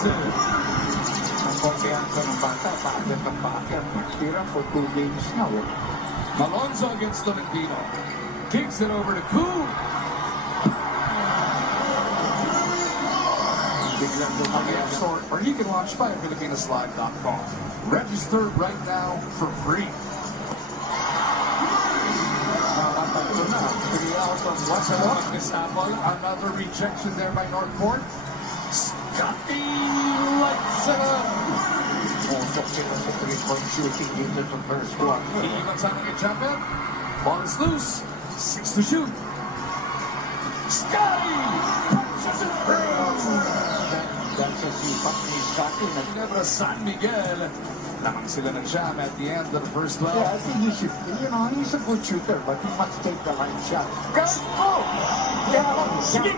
Ang kumpiyansa ng bata, paagad ng paagad. Tira for 2 games now. Malonzo against Tolentino. Kicks it over to Koo. Biglang Again, dumagyan. short, or you can launch by FilipinoSlive.com. Register right now for free. Nakakatlo na. 3 out of what's up? Apple, another rejection there by Northport. Scotty lights it up. Musok sila sa 3-point shooting dito sa first one. Iiwan sa mga champion. Ball is loose. 6 to shoot. Scotty punches it through. That's a sipak ni Scotty. Ginebra San Miguel. Lamang sila ng jam at the end of the first 12. Yeah, I think he should, he's a good shooter, but he must take the right shot. Go!